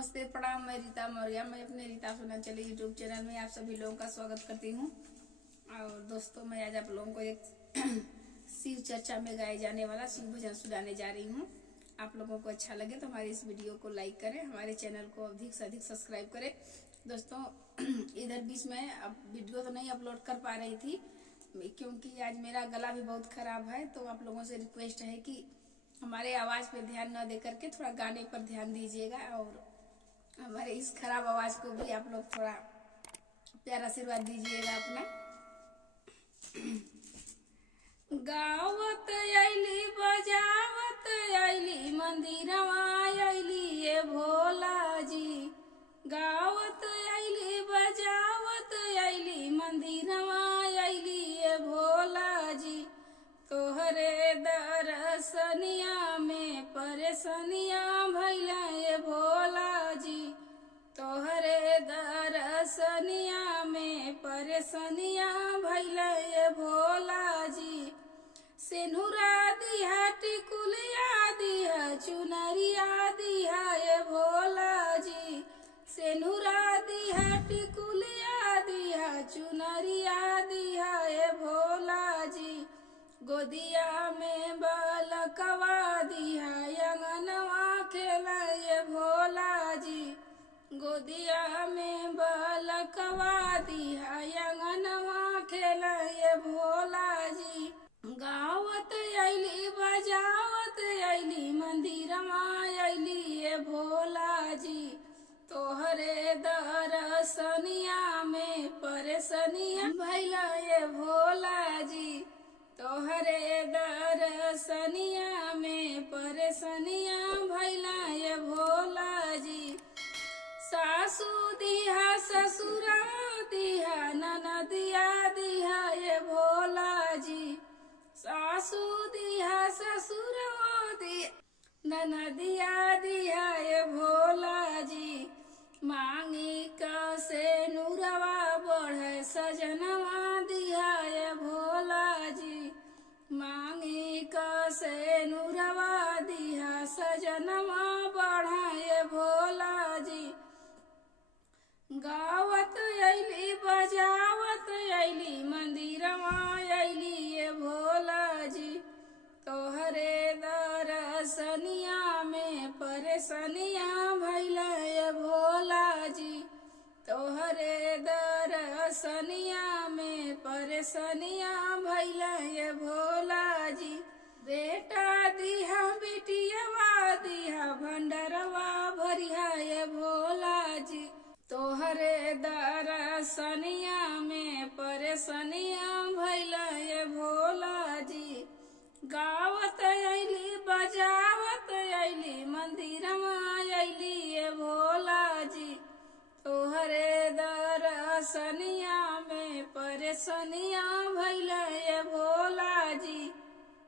नमस्ते, प्रणाम। मैं रीता मौर्य। मैं अपने रीता सुना चले यूट्यूब चैनल में आप सभी लोगों का स्वागत करती हूँ। और दोस्तों, मैं आज आप लोगों को एक शिव चर्चा में गाए जाने वाला शिव भजन सुनाने जा रही हूँ। आप लोगों को अच्छा लगे तो हमारी इस वीडियो को लाइक करें, हमारे चैनल को अधिक से अधिक सब्सक्राइब करें। दोस्तों, इधर बीच में अब वीडियो तो नहीं अपलोड कर पा रही थी क्योंकि आज मेरा गला भी बहुत खराब है। तो आप लोगों से रिक्वेस्ट है कि हमारे आवाज़ पे ध्यान न दे करके थोड़ा गाने पर ध्यान दीजिएगा और हमारे इस खराब आवाज़ को भी आप लोग थोड़ा प्यार आशीर्वाद दीजिएगा अपना। गावत आइली बजावत आइली मंदिरवा आइली ये भोला जी। गावत आइली बजावत आइली मंदिरवा आइली ये भोला जी। तोहरे दरसनिया में परेशानिया भैला ये भोला जी। तोहरे दरसनिया में परेशानिया भैला ये भोला जी। सिंदूरा दिहा टिकुलिया दिहा चुनरिया दिहा ये भोला जी। सिंदूरा दिहा टिकुलिया दिहा चुनरिया दिहा ये भोला जी। गोदिया में बालकवा दिहा अंगनवा खेला ये भोला जी। गोदिया में बालकवा दिहा अंगनवा खेला ये भोला जी। गावत आइली बजावत आइली मंदिरमा आइली ये भोला जी। तोहरे दरसनिया में परेशानिया भैला ये भोला जी। तोहरे दरसनिया में परेशानिया भैला ये भोला जी। सासू दिहा ससुरा दिहा ननदिया दिहा ये भोला जी। सासू दिहा ससुरा दिहा ननदिया दिहा ये भोला जी। मांगी का से नूरवा बढ़े सजनवा दिहा ये भोला जी। मांगी का से नूरवा दिहा सजनवा बढ़ा ये भोला जी। गावत आइली बजावत आइली मंदिरवा आइली ये भोला जी। तोहरे दरसनिया में परेशानिया भैला ये भोला जी। तोहरे दरसनिया में परेशानिया भैला ये भोला जी। बेटा दिहा बेटियावा दिहा भंडरवा भरिया ये भोला जी। तोहरे दरसनिया में परेशानिया भैला ये भोला जी। गावत आइली बजावत आइली मंदिरमा आइली ये भोला जी। तोहरे दरसनिया में परेशानिया भैला ये भोला जी।